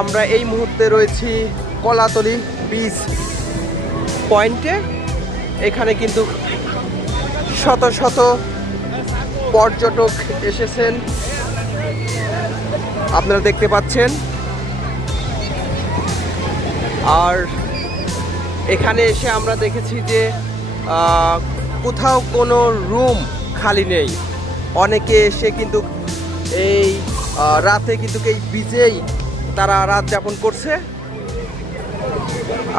আমরা এই মুহূর্তে রয়েছি কলাতলি বিচ পয়েন্টে এখানে কিন্তু শত শত পর্যটক এসেছেন। আপনারা দেখতে পাচ্ছেন। আর এখানে এসে আমরা দেখেছি যে কোথাও কোনো রুম খালি নেই। অনেকে এসে কিন্তু এই রাতে কিন্তু এই বিচেই তারা রাত যাপন করছে।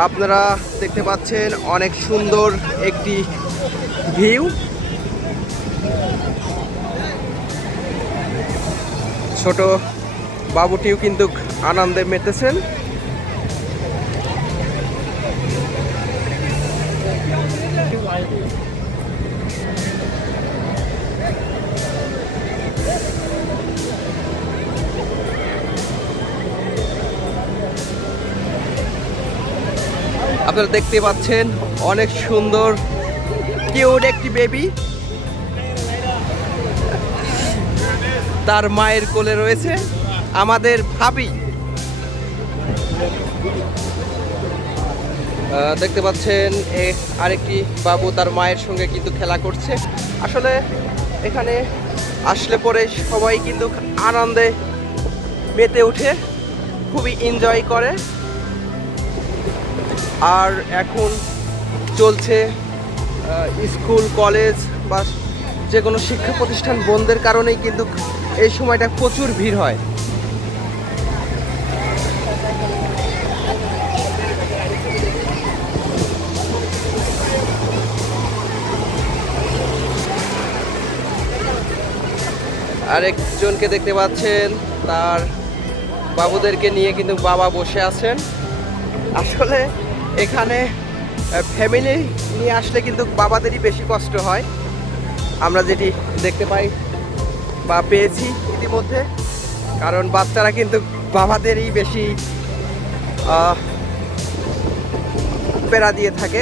আপনারা দেখতে পাচ্ছেন অনেক সুন্দর একটি ভিউ। ছোট বাবুটিও কিন্তু আনন্দে মেতেছেন। আপনারা দেখতে পাচ্ছেন, অনেক সুন্দর কিউট একটি বেবি তার মায়ের কোলে রয়েছে আমাদের ভাবি। দেখতে পাচ্ছেন, এ আরেকটি বাবু তার মায়ের সঙ্গে কিন্তু খেলা করছে। আসলে এখানে আসলে পরে সবাই কিন্তু আনন্দে মেতে উঠে, খুবই এনজয় করে। আর এখন চলছে স্কুল, কলেজ বা যে কোনো শিক্ষা প্রতিষ্ঠান বন্ধের কারণেই কিন্তু এই সময়টা প্রচুর ভিড় হয়। আরেকজনকে দেখতে পাচ্ছেন, তার বাবুদেরকে নিয়ে কিন্তু বাবা বসে আছেন। আসলে এখানে ফ্যামিলি নিয়ে আসলে কিন্তু বাবাদেরই বেশি কষ্ট হয়। আমরা যেটি দেখতে পাই বা পেয়েছি ইতিমধ্যে, কারণ বাচ্চারা কিন্তু বাবাদেরই বেশি পেরা দিয়ে থাকে।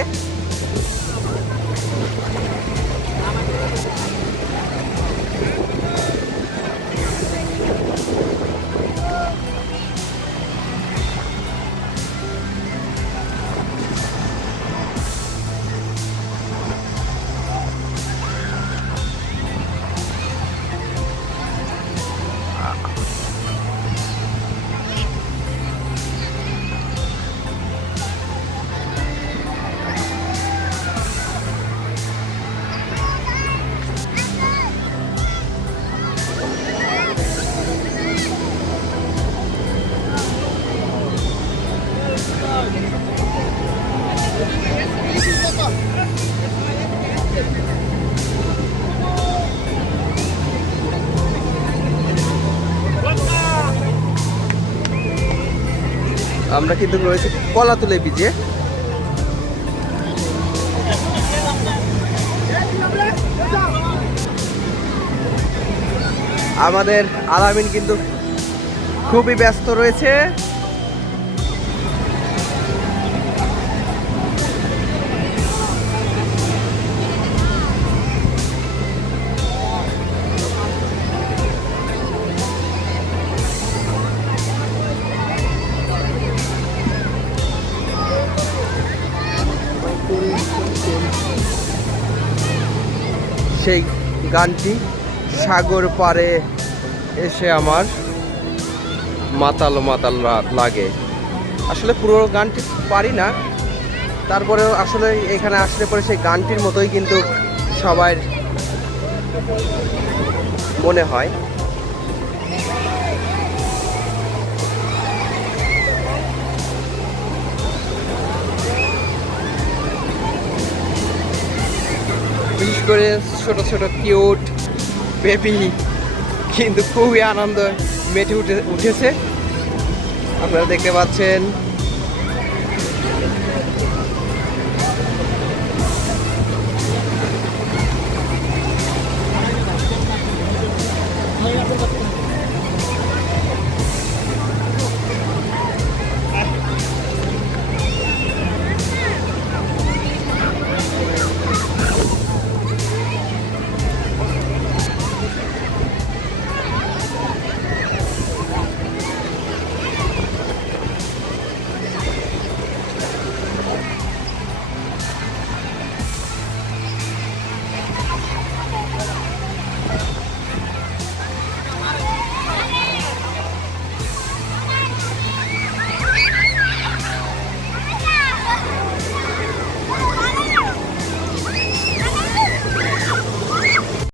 rock. আমরা কিন্তু রয়েছি কলা তুলে বিজে আমাদের আলামিন কিন্তু খুবই ব্যস্ত রয়েছে। সেই গানটি সাগর পারে এসে আমার মাতাল মাতাল লাগে। আসলে পুরো গানটি পারি না। তারপরেও আসলে এখানে আসলে পরে সেই গানটির মতোই কিন্তু সবার মনে হয়। বিশেষ করে ছোট ছোট কিউট বেবি কিন্তু খুবই আনন্দ মেটে উঠে উঠেছে। আপনারা দেখতে পাচ্ছেন